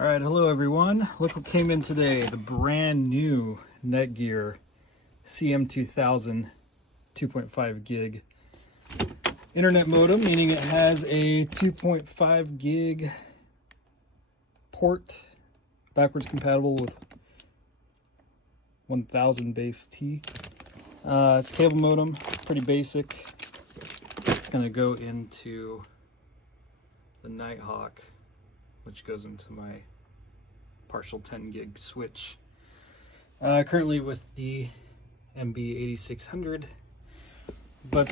All right, hello everyone. Look what came in today, the brand new Netgear CM2000 2.5 gig internet modem, meaning it has a 2.5 gig port, backwards compatible with 1000 base T. It's a cable modem, pretty basic. It's gonna go into the Nighthawk, which goes into my partial 10 gig switch. Currently with the MB8600, but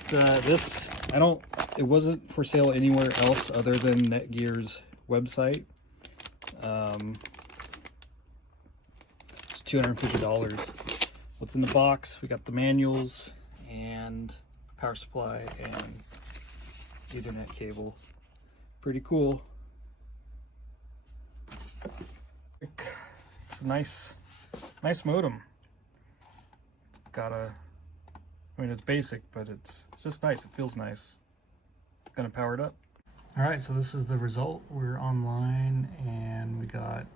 it wasn't for sale anywhere else other than Netgear's website. It's $250. What's in the box? We got the manuals and power supply and Ethernet cable. Pretty cool. It's a nice modem. It's got it's basic, but it's just nice. It feels nice. Gonna power it up. All right, so this is the result. We're online and we got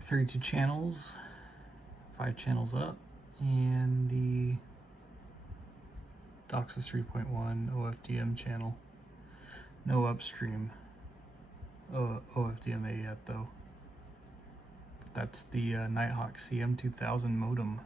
32 channels, 5 channels up, and the DOCSIS 3.1 OFDM channel. No upstream OFDMA yet though. That's the Nighthawk CM2000 modem.